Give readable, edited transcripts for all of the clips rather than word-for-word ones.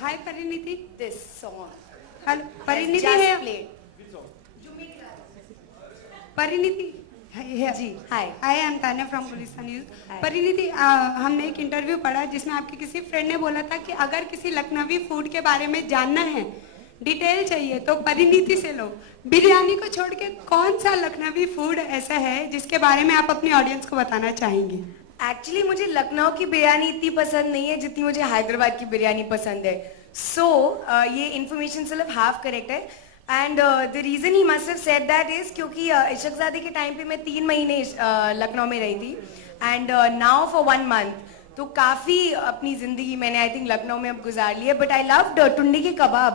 Hi Pariniti. This song. Hello. Pariniti Just है. played. Pariniti. Hi. Hi. I am Tanya from Gulistan News. Hi. Parineeti, हमने एक interview पढ़ा जिसमें आपके किसी फ्रेंड ने बोला था कि अगर किसी लखनवी फूड के बारे में जानना है, डिटेल चाहिए तो परिणीति से लो. बिरयानी को छोड़ के कौन सा लखनवी फूड ऐसा है जिसके बारे में आप अपनी ऑडियंस को बताना चाहेंगे? एक्चुअली मुझे लखनऊ की बिरयानी इतनी पसंद नहीं है जितनी मुझे हैदराबाद की बिरयानी पसंद है. सो ये इन्फॉर्मेशन सिर्फ हाफ करेक्ट है. And the reason he must have said that is क्योंकि इशकजादे के टाइम पे मैं 3 महीने लखनऊ में रही थी एंड नाउ फॉर 1 मंथ तो काफी अपनी जिंदगी मैंने आई थिंक लखनऊ में अब गुजार ली है. बट आई लव्ड टुंडी के कबाब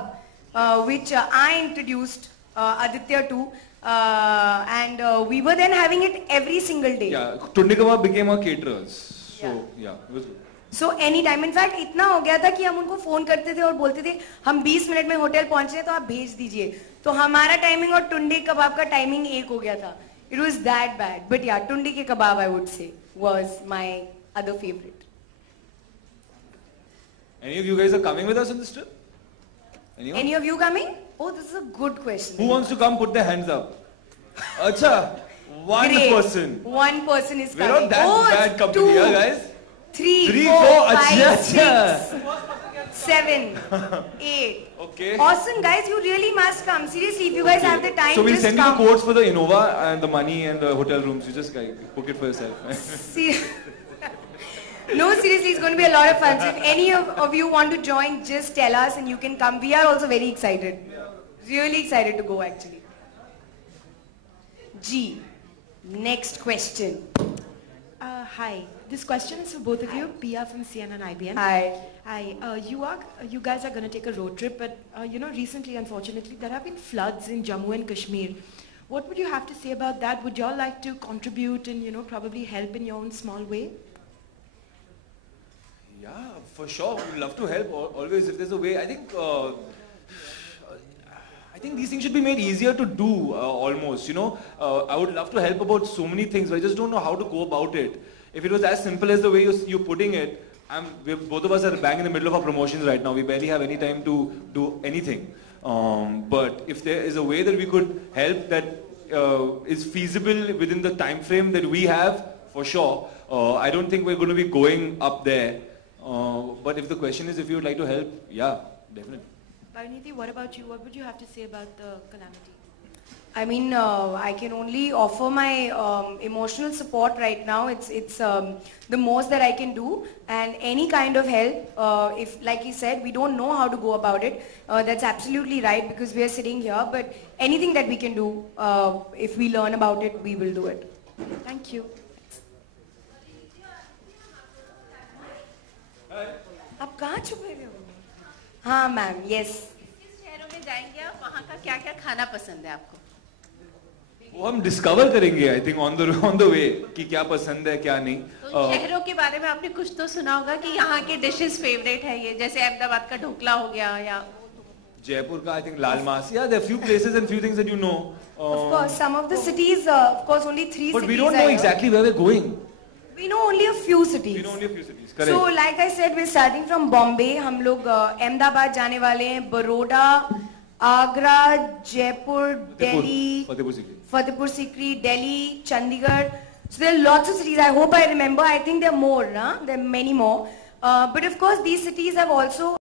विच आई introduced Aditya to and we were then having it every single day. Yeah, Tundi Kebab became our caterers. So yeah, it was good. So anytime, in fact इतना हो गया था कि हम उनको फोन करते थे और बोलते थे हम 20 मिनट में होटल पहुंचे तो आप भेज दीजिए. तो हमारा टाइमिंग और टुंडी कबाब का टाइमिंग एक हो गया था. It was that bad. But yeah, Tundi के कबाब I would say was my other favorite. Any of you guys are coming with us on this trip? Anyone? Any of you coming? Oh, this is a good question. Who wants to come? Put their hands up. Acha, one Great. person. One person is We're coming. not that bad company, two, yeah, guys? 3, 3, 4, 4, 5, acha. 6, 7, 8. Okay. Awesome, guys. You really must come. Seriously, if you guys have the time, So we'll just send you come. the codes for the Innova and the money and the hotel rooms. You just book it for yourself. See, no, seriously, it's going to be a lot of fun. So if any of you want to join, just tell us and you can come. We are also very excited. Really excited to go, actually. G. Next question. Hi. This question is for both of you. Pia from CNN IBN. Hi. Hi. You guys are going to take a road trip, but recently, unfortunately, there have been floods in Jammu and Kashmir. What would you have to say about that? Would y'all like to contribute and probably help in your own small way? Yeah, for sure. We'd love to help always if there's a way. I think these things should be made easier to do almost, I would love to help about so many things, but I just don't know how to go about it. If it was as simple as the way you're putting it, both of us are bang in the middle of our promotions right now. We barely have any time to do anything. But if there is a way that we could help that is feasible within the time frame that we have, for sure. I don't think we're going to be going up there. But if the question is if you would like to help, yeah, definitely. Pariniti, what about you? What would you have to say about the calamity? I mean, I can only offer my emotional support right now. It's the most that I can do, and any kind of help. If, like he said, we don't know how to go about it. That's absolutely right because we are sitting here. But anything that we can do, if we learn about it, we will do it. Thank you. आप कहाँ छुपे हुए हो? हाँ ma'am, yes. किस शहरों में जाएंगे आप? वहाँ का क्या-क्या खाना पसंद है आपको? वो हम डिस्कवर करेंगे I think on the way कि क्या पसंद है क्या नहीं. तो शहरों के बारे में आपने कुछ तो सुना होगा कि यहाँ के डिशेस फेवरेट है ये, जैसे अहमदाबाद का ढोकला हो गया या जयपुर का I think Lal mass. Yeah, there are few places and few things that you know. Of course, some of the cities, of course, only 3 cities. But we don't know exactly where we're going. We know only a few cities. We know only a few cities. Correct. So, like I said, we're starting from Bombay. हम लोग अहमदाबाद जाने वाले हैं, Baroda, Agra, Jaipur, Delhi, Fatehpur Sikri, Delhi, Chandigarh. So there are lots of cities. I hope I remember. I think there are more, na? There are many more. But of course, these cities have also